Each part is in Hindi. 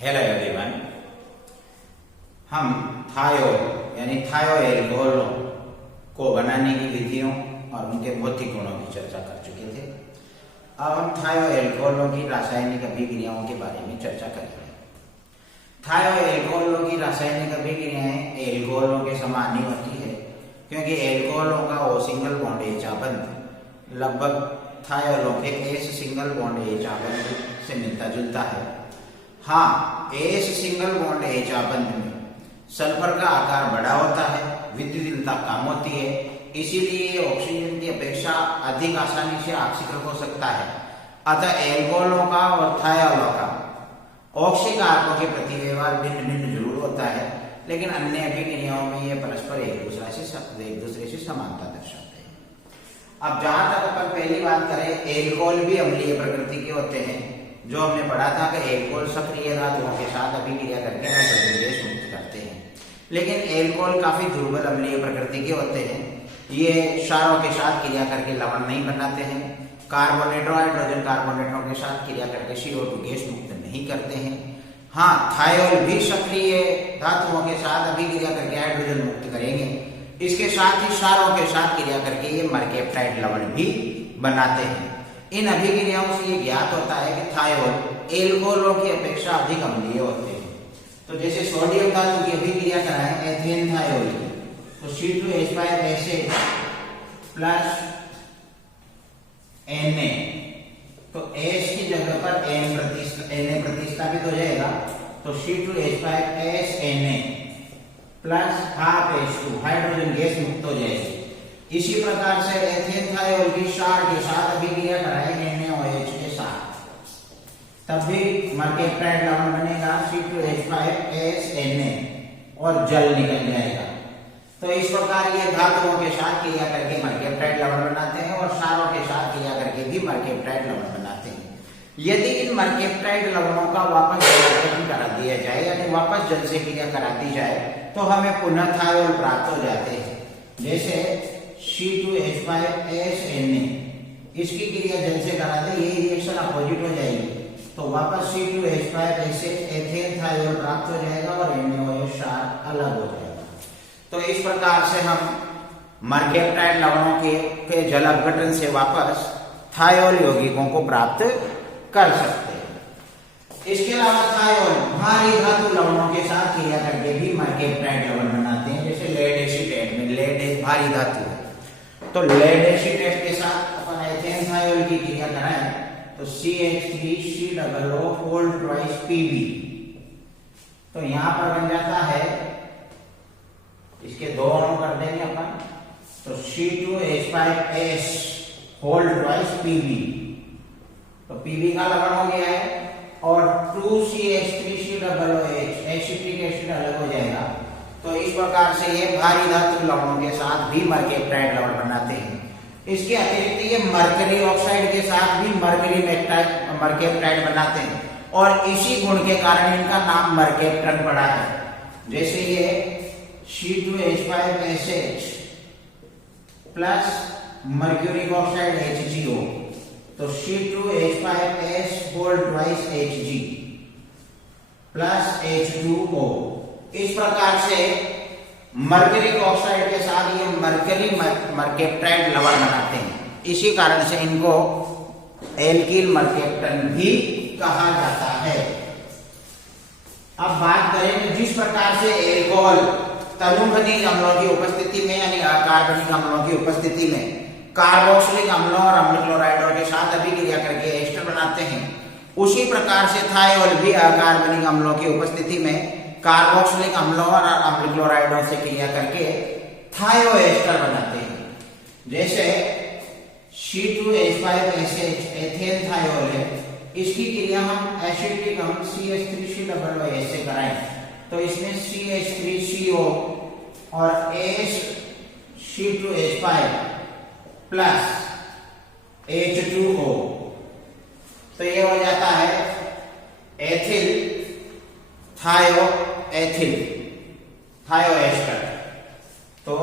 हेलो एवरीवन, हम थायोल यानी थायो एल्कोहलों को बनाने की विधियों और उनके भौतिक गुणों की चर्चा कर चुके थे। अब हम थायो एल्कोहलों की रासायनिक अभिक्रियाओं के बारे में चर्चा करेंगे। थायो एल्कोहलों की रासायनिक अभिक्रियाएं एल्कोहलों के समान ही होती है, क्योंकि एल्कोहलों का O सिंगल बॉन्ड H बंध लगभग थायोलों के S सिंगल बॉन्ड H बंध से मिलता जुलता है। हाँ, S सिंगल बॉन्ड H बंध में सल्फर का आकार बड़ा होता है, विद्युतीयता कम होती है, इसीलिए ऑक्सीजन की अपेक्षा अधिक आसानी से ऑक्सीकृत हो सकता है। अतः एल्कोहलों का और थायोलों का ऑक्सीकारकों के प्रति व्यवहार भिन्न भिन्न जरूर होता है, लेकिन अन्य अभिक्रियाओं में ये परस्पर एक दूसरे से समानता दर्शाते हैं। अब जहां तक अपन पहली बात करें, एल्कोहल भी अम्लीय प्रकृति के होते हैं। जो हमने पढ़ा था कि एल्कोहल सक्रिय धातुओं के साथ अभिक्रिया करके हाइड्रोजन गैस मुक्त करते हैं, लेकिन एल्कोहल काफी दुर्बल अम्लीय प्रकृति के होते हैं। ये क्षारों के साथ क्रिया करके लवण नहीं बनाते हैं, कार्बोनेटों हाइड्रोजन कार्बोनेटों के साथ क्रिया करके CO2 गैस मुक्त नहीं करते हैं। हाँ, थायोल भी सक्रिय धातुओं के साथ अभिक्रिया करके हाइड्रोजन मुक्त करेंगे। इसके साथ ही क्षारों के साथ क्रिया करके ये मर्केप्टाइड लवण भी बनाते हैं। इन अभिक्रियाओं से ये ज्ञात होता है कि थायोल एल्कोहलों की अपेक्षा अधिक अम्लीय होते हैं। तो जैसे सोडियम धातु की अभिक्रिया कराएं एथिलीन थायोल की, तो C2H5 प्लस Na, तो H की जगह पर Na प्रतिस्थापित हो जाएगा, तो C2H5Na plus half H2 hydrogen gas मुक्त हो जाएगी। इसी प्रकार से एथिलीन थायोल की क्षार के साथ अभिक्रिया कराएं NaOH के साथ, तब भी मर्केप्टाइड लवण बनेगा C2H5Na और जल निकल जाएगा। तो इस प्रकार ये धातुओं के साथ क्रिया करके मर्केप्टाइड लवण बनाते हैं और क्षारों के साथ क्रिया करके भी मर्केप्टाइड लवण बनाते हैं। यदि इन मर्केप्टाइड लवणों का वापस जलीकरण करा दिया जाए यानी वापस जल से क्रिया करा दी जाए, तो हमें पुनः थायोल प्राप्त हो जाते हैं। जैसे C2H5Na, इसकी क्रिया जल से करा दे, यही रिएक्शन अपोजिट हो जाएगी, तो वापस C2H5 से एथेन थायोल प्राप्त हो जाएगा और NaOH क्षार अलग हो जाएगा। तो इस प्रकार से हम मर्केप्टाइड लवणों के जल अपघटन से वापस थायोल यौगिकों को प्राप्त कर सकते हैं। इसके अलावा थायोल भारी धातु लवणों के साथ क्रिया करके भी मर्केप्टाइड लवण बनाते हैं। जैसे लेड एसीटेट में, लेड एक भारी धातु है, तो लेड एसीटेट के साथ अपन एथेन थायोल की क्रिया कराएं तो CH3COO Pb, तो यहां पर बन जाता है, इसके दो अणु कर देंगे अपन, तो C2H5S Pb, तो Pb का लवण हो गया है और 2CH3COOH एसिटिक एसिड अलग हो जाएगा। तो इस प्रकार से ये भारी धातु लवणों के साथ भी मर्केप्टाइड लवण बनाते हैं। इसके अतिरिक्त ये मरकरी ऑक्साइड के साथ भी मर्केप्टाइड बनाते हैं और इसी गुण के कारण इनका नाम मर्केप्टन पड़ा है। जैसे ये C2H5SH plus mercuric oxide HgO, तो C2H5S Hg प्लस H2O। इस प्रकार से मर्क्यूरिक ऑक्साइड के साथ ये मर्केप्टाइड लवण बनाते हैं। इसी कारण से इनको एल्किल मर्केप्टन भी कहा जाता है। अब बात करें जिस प्रकार से एल्कोहल तनु खनिज अम्लों की उपस्थिति में यानी अकार्बनिक अम्लों की उपस्थिति में कार्बोक्सिलिक अम्लों और अम्ल क्लोराइडों के साथ अभिक्रिया करके एस्टर बनाते हैं, उसी प्रकार से थायोल भी अकार्बनिक अम्लों की उपस्थिति में कार्बोक्सिलिक अम्लों और अम्ल क्लोराइडों से क्रिया करके थायो एस्टर बनाते हैं। जैसे C2H5SH एथेन थायोल है, इसकी क्रिया हम एसिटिक अम्ल CH3COOH से कराएं, तो इसमें CH3CO और C2H5 प्लस H2O, तो ये हो जाता है एथिल थायो एस्टर। तो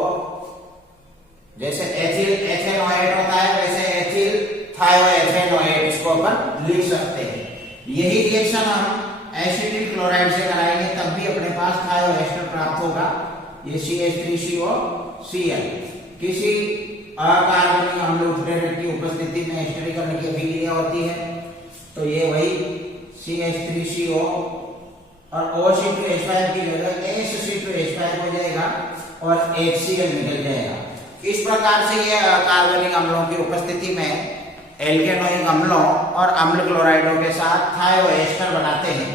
जैसे एथिल एथेनोएट होता है, वैसे एथिल थायो एथेनोएट इसको अपन लिख सकते हैं। यही रिएक्शन हम एसिटिक क्लोराइड से कराएंगे तब भी अपने पास थायोएस्टर प्राप्त होगा। ये CH3COCl किसी अकार्बनिक अम्ल उत्प्रेरक की उपस्थिति में स्टीरीकरण की अभिक्रिया होती है। तो ये वही CH3CO और OC2H5 की जगह SC2H5 हो जाएगा और HCl निकल जाएगा। इस प्रकार से ये कार्बनिक अम्लों की उपस्थिति में एल्केनोइक अम्लों और अम्ल क्लोराइडों के साथ थायोएस्टर बनाते हैं।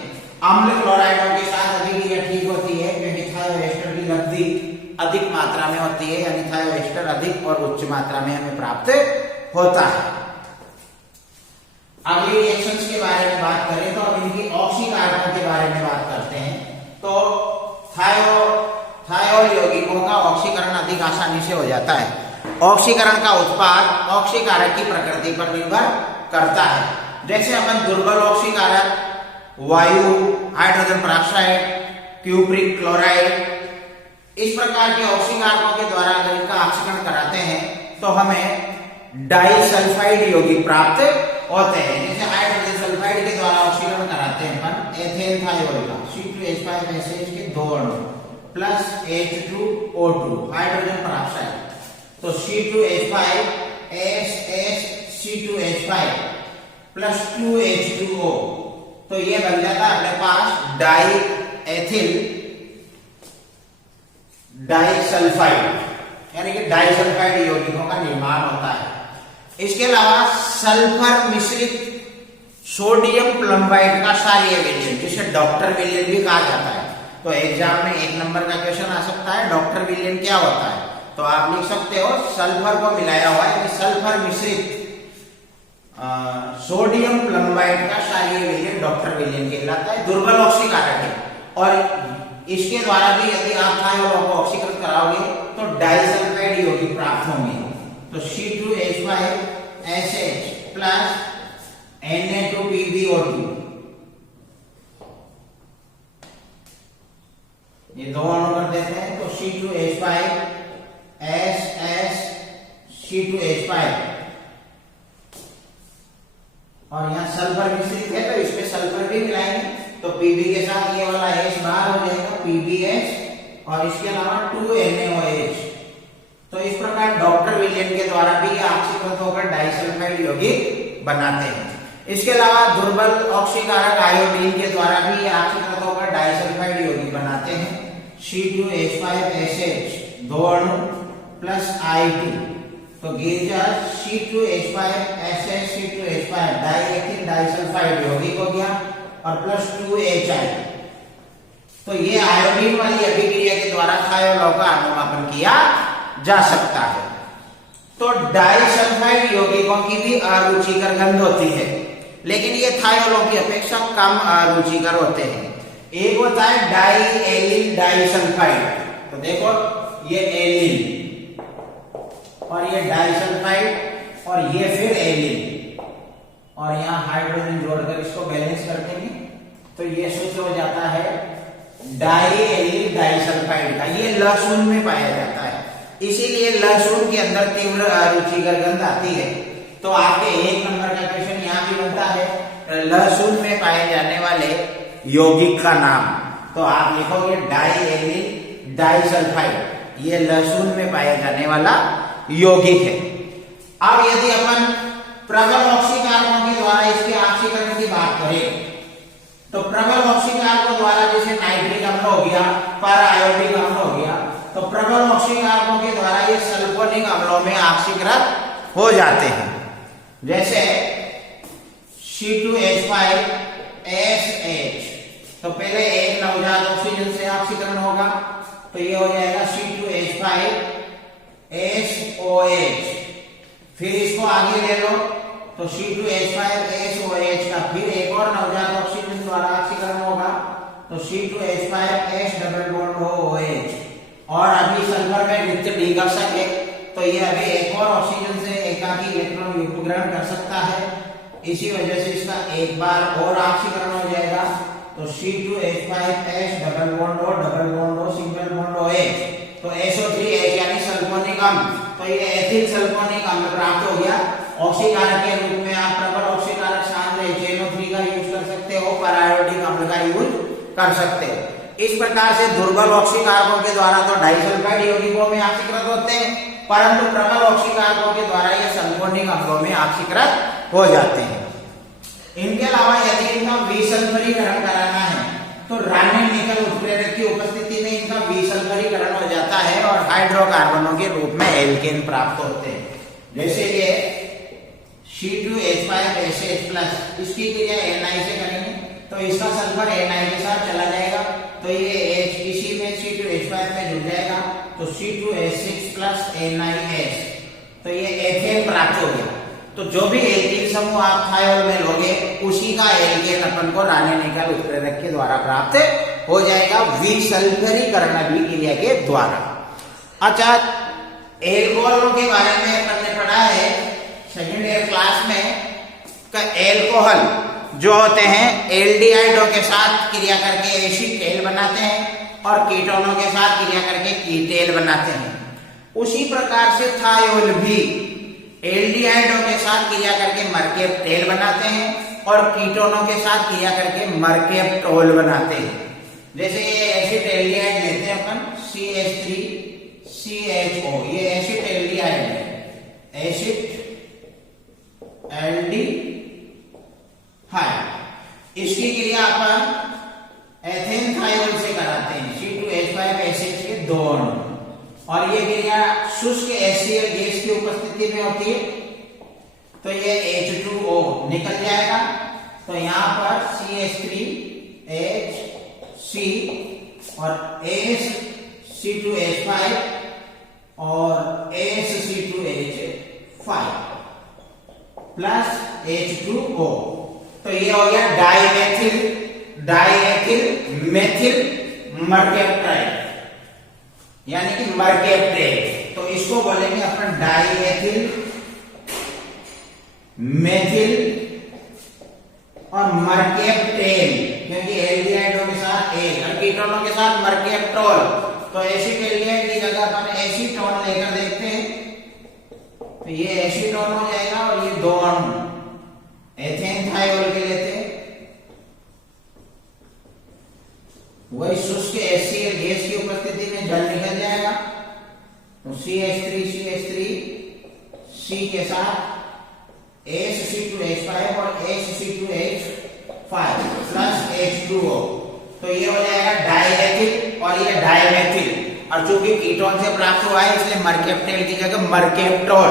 अम्ल क्लोराइडों के साथ अभिक्रिया ठीक होती है क्योंकि थायोएस्टर की लब्धि अधिक मात्रा में होती है, यानी थायोएस्टर अधिक और उच्च मात्रा में हमें प्राप्त होता है। अगली रिएक्शंस के बारे में बात करें तो अब इनकी ऑक्सीकारकों के बारे में बात करते हैं। तो थायोल यौगिकों का ऑक्सीकरण अधिक आसानी से हो जाता है। ऑक्सीकरण का उत्पाद ऑक्सीकारक की प्रकृति पर निर्भर करता है। जैसे अपन दुर्बल ऑक्सीकारक वायु, हाइड्रोजन पेरोक्साइड, क्यूप्रिक क्लोराइड, इस प्रकार के ऑक्सीकारकों के द्वारा अगर इनका ऑक्सीकरण कराते हैं तो हमें डाइसल्फाइड यौगिक प्राप्त होते हैं। जैसे हाइड्रोजन सल्फाइड के द्वारा ऑक्सीकरण कराते हैं अपन एथेन थायोल का C2H5SH के 2 अणु प्लस H2O2 हाइड्रोजन पेरोक्साइड, तो C2H5SH2H5 प्लस 2H2O, तो ये बन जाता है अपने पास डाइएथिल डाइसल्फाइड, यानी कि डाइसल्फाइड यौगिकों का निर्माण होता है। इसके अलावा सल्फर मिश्रित सोडियम प्लम्बाइड का क्षारीय विलयन, जिसे डॉक्टर विलयन भी कहा जाता है। तो एग्जाम में 1 नंबर का क्वेश्चन आ सकता है, डॉक्टर विलयन क्या होता है? तो आप लिख सकते हो सल्फर को मिलाया हुआ है, सल्फर मिश्रित सोडियम प्लम्बाइड का क्षारीय विलयन डॉक्टर विलयन कहलाता है। दुर्बल ऑक्सीकारक है और इसके द्वारा भी यदि आप थायोल को ऑक्सीकृत कराओगे तो डाइसल्फाइड यौगिक प्राप्त होंगे। तो C2H5SH प्लस Na2PbO2, ये 2 अणु कर देते हैं तो C2H5SH2H5 और यहाँ सल्फर मिश्रित है तो इसमें सल्फर भी मिलाएंगे तो Pb के साथ ये वाला H बाहर हो जाएगा PbH और इसके अलावा 2NaOH। तो इस प्रकार डॉक्टर विलयन के द्वारा भी ऑक्सीकृत होकर डाइसल्फाइड यौगिक बनाते हैं। इसके अलावा दुर्बल ऑक्सीकारक आयोडीन के द्वारा भी ऑक्सीकृत होकर डाइसल्फाइड यौगिक बनाते हैं। C2H5SH 2 अणु प्लस I2, तो गिर जाए C2H5SH C2H5 डाइएथिल डाइसल्फाइड यौगिक हो गया और प्लस 2HI। तो ये आयोडीन वाली अभिक्रिया के द्वारा थायोल का अनुमापन किया जा सकता है। तो डाइसल्फाइड यौगिकों की भी अरुचिकर गंध होती है, लेकिन ये थायोलों की अपेक्षा कम अरुचिकर होते हैं। एक होता है डाइएलिल डाइसल्फाइड, तो देखो ये एलिल और ये डाइसल्फाइड और ये फिर एलिल और यहाँ हाइड्रोजन जोड़कर इसको बैलेंस कर देंगे तो ये सूत्र हो जाता है डाइएलिल डाइसल्फाइड का। ये लहसुन में पाया जाता है, इसीलिए लहसुन के अंदर तीव्र अरुचिकर गंध आती है। तो आपके 1 नंबर का क्वेश्चन यहाँ भी बनता है लहसुन में पाए जाने वाले यौगिक का नाम, तो आप लिखोगे डाइएलिल डाइसल्फाइड, ये लहसुन में पाया जाने वाला यौगिक है। अब यदि अपन प्रबल ऑक्सीकारकों के द्वारा इसके ऑक्सीकरण की बात करें तो प्रबल ऑक्सीकारकों द्वारा जैसे नाइट्रिक अम्ल हो गया, पैराआयोडिक अम्ल हो गया, तो प्रबल ऑक्सीकारकों के द्वारा ये सल्फोनिक अम्लों में ऑक्सीकृत हो जाते हैं। जैसे C2H5SH, तो पहले एक नवजात ऑक्सीजन से ऑक्सीकरण होगा तो ये हो जाएगा C2H5SOH, फिर इसको आगे ले लो तो C2H5SOH का फिर एक और नवजात ऑक्सीजन द्वारा ऑक्सीकरण होगा तो C2H5S≡OH, और अभी सल्फर में नित्य डिकर्षक है तो ये अभी एक और ऑक्सीजन से एकाकी इलेक्ट्रॉन युक्त ग्रहण कर सकता है, इसी वजह से इसका एक बार और ऑक्सीकरण हो जाएगा तो C2H5S≡OH, तो SO3H यानी सल्फोनिक अम्ल, तो ये एथिल सल्फोनिक अम्ल प्राप्त हो गया। ऑक्सीकारक के रूप में आप प्रबल ऑक्सीकारक सांद्र HNO3 का यूज कर सकते हो, पैराआयोडिक अम्ल का यूज कर सकते हैं। इस प्रकार से दुर्बल ऑक्सीकारकों के द्वारा तो डाइसल्फाइड यौगिकों में ऑक्सीकृत होते हैं, परंतु प्रबल ऑक्सीकारकों के द्वारा ये संकोनिक अम्लों में ऑक्सीकृत हो जाते हैं। इनके अलावा यदि इनका विसल्फरीकरण कराना है तो रानी निकल उत्प्रेरक की उपस्थिति में इनका विसल्फरीकरण हो जाता है और हाइड्रोकार्बनों के रूप में एल्केन प्राप्त होते हैं। जैसे ये C2H5SH+, इसकी क्रिया Na से करेंगे तो इसका सल्फर Na के साथ चला जाएगा, तो ये H इसी में C2H5 में जुड़ जाएगा, तो C2H6+ NiH, तो ये एथेन प्राप्त हो गया। तो जो भी एल्किल समूह आप थायोल में लोगे उसी का एल्केन अपन को रानी निकल उत्प्रेरक के द्वारा प्राप्त हो जाएगा, विसल्फरीकरण क्रिया के द्वारा। अच्छा, एल्कोहलों के बारे में अपन ने पढ़ा है सेकेंड ईयर क्लास में का एल्कोहल जो होते हैं एल्डिहाइडों के साथ क्रिया करके एसिटेल बनाते हैं और कीटोनों के साथ क्रिया करके कीटेल बनाते हैं। उसी प्रकार से थायोल भी एल्डिहाइडों के साथ क्रिया करके मर्केप्टेल बनाते हैं और कीटोनों के साथ क्रिया करके मर्केप्टोल बनाते हैं। जैसे ये एसिड एल्डिहाइड लेते हैं अपन CH3CHO, ये एसिड एल्डिहाइड है, एसिड एल्डिहाइड, इसकी क्रिया अपन एथेन थायोल से कराते हैं, C2H5SH के दो अणु, और ये क्रिया शुष्क HCl गैस की उपस्थिति में होती है, तो ये H2O निकल जाएगा, तो यहां पर CH3HC और C2H5 और C2H5 प्लस H2O, तो ये हो गया डाइएथिल मेथिल मर्केप्टाइल यानी कि मर्केप्टेल। तो इसको बोलेंगे अपन डाइएथिल मेथिल और मर्केप्टेल, क्योंकि एल्डिहाइडों के साथ एल और कीटोनों के साथ मर्केप्टोल, तो एसिड एल्डिहाइड की जगह अपन एसीटोन लेकर देखते हैं, तो ये एसीटोन हो जाएगा और ये दो अणु एथेन थायोल के लेते हैं, वही शुष्क HCl गैस की उपस्थिति में जल निकल जाएगा, तो CH3 C के साथ HC2H5 और HC2H5 प्लस H2O, तो ये हो जाएगा डाइएथिल और ये डाइमेथिल, और चूंकि कीटोन से प्राप्त हुआ है इसलिए मर्केप्टेल की जगह मर्केप्टोल,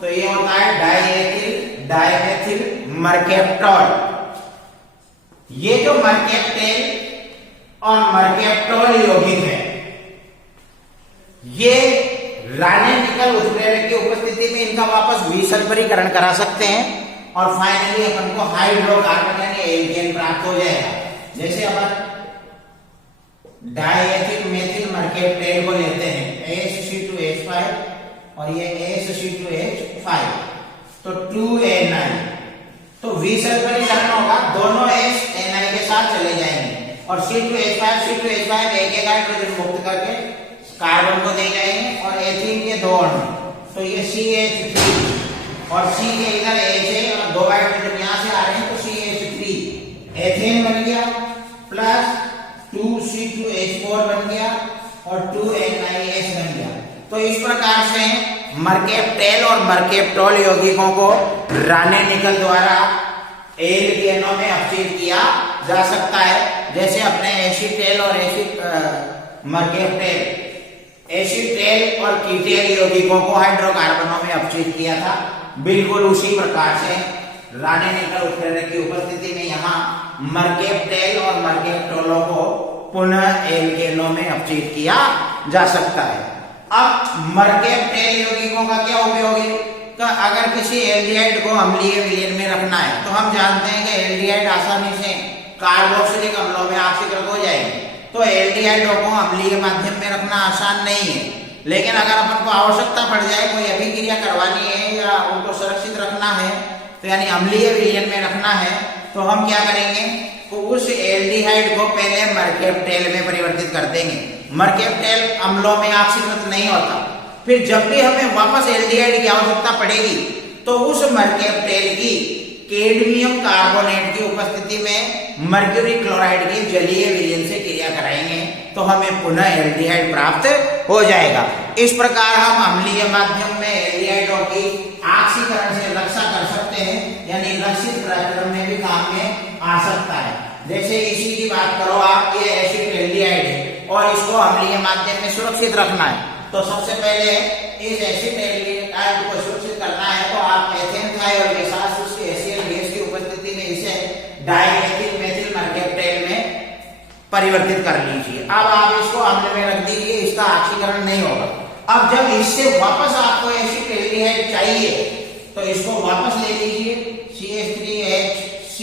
तो ये होता है डाइएथिल डाइमेथिल मर्केप्टोल। ये जो मर्केप्टेल और मर्केप्टोल यौगिक है ये रानी निकल उत्प्रेरक की उपस्थिति में इनका वापस विसल्फरीकरण करा सकते हैं और फाइनली अपन को हाइड्रोकार्बन यानी एल्केन प्राप्त हो जाएगा। जैसे अपन डाइएथिल मेथिल मर्केप्टेल को लेते हैं HC2H5 और ये HC2H5, तो 2Ni, तो विसल्फरीकरण होगा, दोनों H Ni के साथ चले जाएंगे और C2H5 एक एक हाइड्रोजन मुक्त करके कार्बन को दे जाएंगे और एथीन के दो अणु, तो ये CH3 और C के इधर H है और दो हाइड्रोजन यहां से आ रहे हैं, तो CH3 एथेन बन गया प्लस 2C2H4 बन गया और 2NiH बन गया। तो इस प्रकार से मर्केप्टेल और मर्केप्टोल यौगिकों को रानी निकल द्वारा एल्केनों में अपचित किया जा सकता है। जैसे अपने एसिटेल और मर्केप्टेल एसिटेल और कीटेल यौगिकों को हाइड्रोकार्बनों में अपचित किया था, बिल्कुल उसी प्रकार से रानी निकल उत्प्रेरक की उपस्थिति में यहाँ मर्केप्टेल और मर्केप्टोलों को पुनः एल्केनों में अपचित किया जा सकता है। अब मर्केप्टेल यौगिकों का क्या उपयोग है? तो अगर किसी एल्डिहाइड को अम्लीय विलयन में रखना है तो हम जानते हैं कि एल्डिहाइड आसानी से कार्बोक्सिलिक अम्लों में ऑक्सीकृत हो जाएंगे, तो एल्डिहाइडों को अम्लीय माध्यम में रखना आसान नहीं है। लेकिन अगर अपन को आवश्यकता पड़ जाए, कोई अभिक्रिया करवानी है या उनको सुरक्षित रखना है, तो यानी अम्लीय विलयन में रखना है, तो हम क्या करेंगे, तो उस एल्डिहाइड को पहले मर्केप्टेल में परिवर्तित कर देंगे। मर्केप्टेल अम्लों में ऑक्सीकृत नहीं होता, फिर जब भी हमें वापस एल्डिहाइड की आवश्यकता पड़ेगी तो उस मर्केप्टेल की कैडमियम कार्बोनेट की उपस्थिति में मर्क्यूरी क्लोराइड के जलीय विलयन से क्रिया कराएंगे तो हमें पुनः एल्डिहाइड प्राप्त हो जाएगा। इस प्रकार हम अम्लीय माध्यम में एल्डिहाइडों की ऑक्सीकरण से रक्षा कर सकते हैं, यानी लक्षित प्रक्रम में भी काम में आ सकता है। जैसे इसी की बात करो आप, ये एसिड एल्डिहाइड है और इसको अम्लीय माध्यम में सुरक्षित रखना है, तो सबसे पहले इस एसिड एल्डिहाइड को सुरक्षित करना है तो आप एथेन थायोल के साथ उसके एसियल गैस की उपस्थिति में इसे डाइएथिल मेथिल मर्केप्टेन में परिवर्तित कर लीजिए। अब आप इसको अम्ल में रख दीजिए, इसका ऑक्सीकरण नहीं होगा। अब जब इससे वापस आपको एसिड एल्डिहाइड चाहिए तो इसको वापस ले लीजिए, CH3HC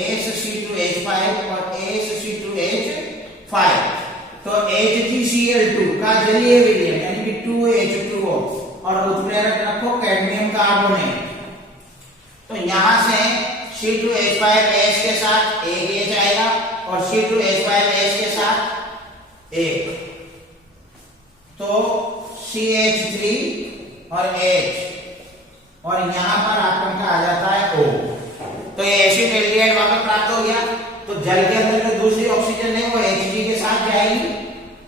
AsC2H5 और AsC2H5, तो HgCl2 का जलीय विलयन यानी कि 2H2O और उत्प्रेरक रखो कैडमियम कार्बोनेट। तो यहां से C2H5S के साथ एक H आएगा और C2H5S के साथ एक, तो CH3 और H और यहां पर आपका आ जाता है O। तो ये एसिड एल्डिहाइड वापस प्राप्त हो गया। तो जल के अंदर जो दूसरी ऑक्सीजन है वो Hg के साथ जाएगी,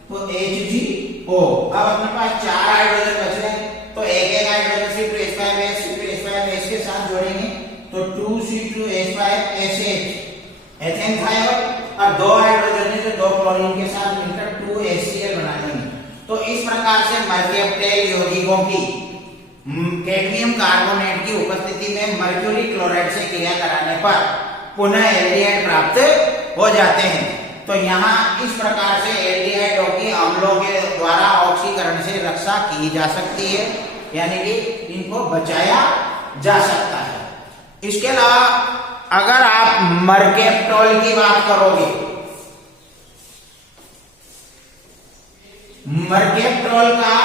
तो HgO। अब अपने पास 4 हाइड्रोजन बच रहे हैं, तो एक एक हाइड्रोजन C2H5S के साथ जोड़ेंगे तो 2C2H5SH एथेन थायोल, और 2 हाइड्रोजन है जो 2 क्लोरीन के साथ मिलकर 2HCl बना देंगे। तो इस प्रकार से मर्केप्टेल यौगिकों की कैडमियम कार्बोनेट की उपस्थिति में मर्क्यूरी क्लोराइड से क्रिया कराने पर पुनः एल्डिहाइड प्राप्त हो जाते हैं। तो यहाँ इस प्रकार से एल्डिहाइडों की अम्लों के द्वारा ऑक्सीकरण से रक्षा की जा सकती है, यानी कि इनको बचाया जा सकता है। इसके अलावा अगर आप मर्केप्टोल की बात करोगे, मर्केप्टोल का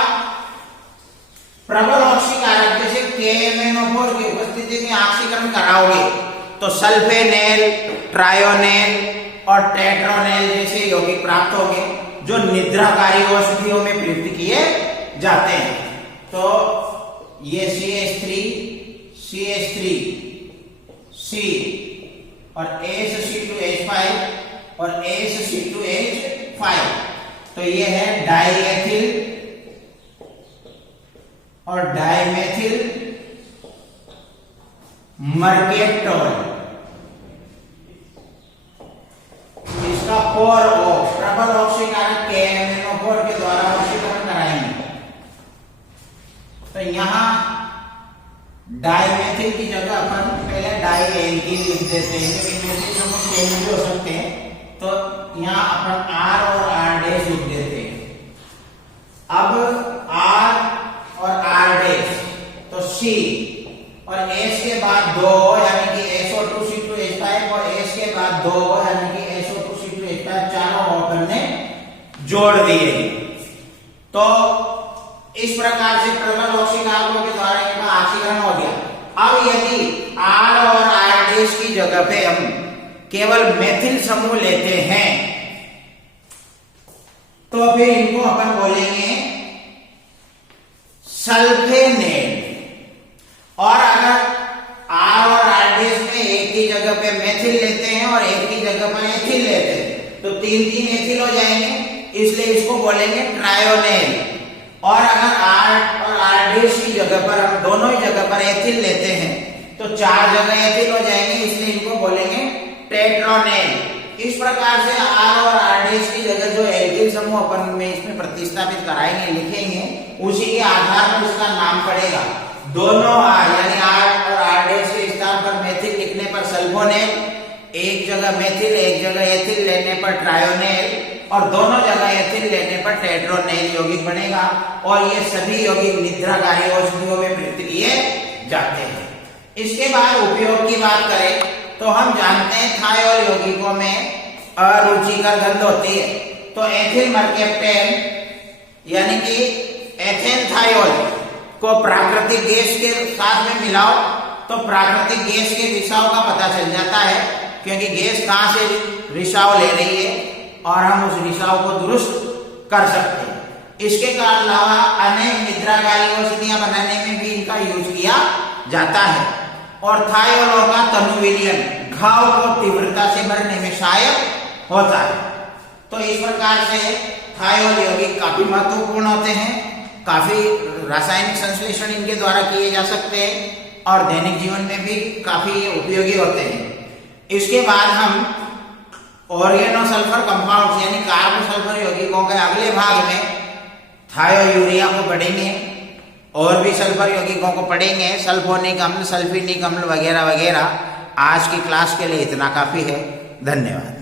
प्रबल ऑक्सीकारक जैसे KMnO4 की उपस्थिति में ऑक्सीकरण कराओगे तो सल्फेनेल, ट्रायोनेल और टेट्रोनेल जैसे यौगिक प्राप्त होंगे जो निद्राकारी औषधियों में प्रयुक्त किए जाते हैं। तो ये CH3 C और AsC2H5 और AsC2H5, तो ये है डाइएथिल और डाइमेथिल मर्केप्टोल। इसका 4O प्रबल ऑक्सीकारक KMnO4 के द्वारा ऑक्सीकरण कराएंगे। तो यहां डाइमेथिल की जगह अपन पहले डाइएल्कीन लिख देते हैं, क्योंकि मेथिल समूह चेंज भी हो सकते हैं, तो यहां अपन R और R डैश लिख देते हैं। अब R और R डैश, तो C और S के बाद 2 यानी कि SO2C2H5 और S के बाद 2 यानी कि SO2C2H5, चारों ऑर्गन ने जोड़ दिए। तो इस प्रकार से प्रबल ऑक्सीकारकों के द्वारा इनका ऑक्सीकरण हो गया। अब यदि R और R डैश की जगह पे हम केवल मेथिल समूह लेते हैं तो फिर इनको अपन बोलेंगे सल्फेनेल। और अगर R और R डैश में एक की जगह पे मेथिल लेते हैं और एक की जगह पर एथिल लेते हैं तो 3 एथिल हो जाएंगे, इसलिए इसको बोलेंगे ट्रायोनेल। और अगर R और R डैश की जगह पर हम दोनों ही जगह पर एथिल लेते हैं तो 4 जगह एथिल हो जाएंगे, इसलिए इनको बोलेंगे टेट्रोनेल। इस प्रकार से R और R डैश की जगह जो एल्किल समूह अपन में इसमें प्रतिस्थापित कराएंगे, लिखेंगे, उसी के आधार पर इसका नाम पड़ेगा। दोनों R यानी R और R डैश के स्थान पर मेथिल लिखने पर सल्फोनेल, एक जगह मेथिल एक जगह एथिल लेने पर ट्रायोनेल और दोनों जगह एथिल लेने पर टेट्रोनेल यौगिक बनेगा। और ये सभी यौगिक निद्राकारी औषधियों में प्रयुक्त किए जाते हैं। इसके बाद उपयोग की बात करें तो हम जानते हैं थायोल यौगिकों में अरुचिकर गंध होती है। तो एथिल मर्केप्टेन यानी कि एथेन थायोल को प्राकृतिक गैस के साथ में मिलाओ तो प्राकृतिक गैस के रिसाव का पता चल जाता है, क्योंकि गैस कहां से रिसाव ले रही है और हम उस रिसाव को दुरुस्त कर सकते हैं। इसके अलावा अनेक निद्राकारी औषधियां बनाने में भी इनका यूज किया जाता है। और थायोलो का तनु विलयन घाव को तीव्रता से भरने में सहायक होता है। तो इस प्रकार से थायोल यौगिक काफी महत्वपूर्ण होते हैं, काफी रासायनिक संश्लेषण इनके द्वारा किए जा सकते हैं और दैनिक जीवन में भी काफी उपयोगी होते हैं। इसके बाद हम ऑर्गेनोसल्फर कंपाउंड्स यानी कार्बोसल्फर यौगिकों के अगले भाग में थायोयूरिया को पढ़ेंगे और भी सल्फर यौगिकों को पढ़ेंगे, सल्फोनिक अम्ल, सल्फिनिक अम्ल वगैरह वगैरह। आज की क्लास के लिए इतना काफी है। धन्यवाद।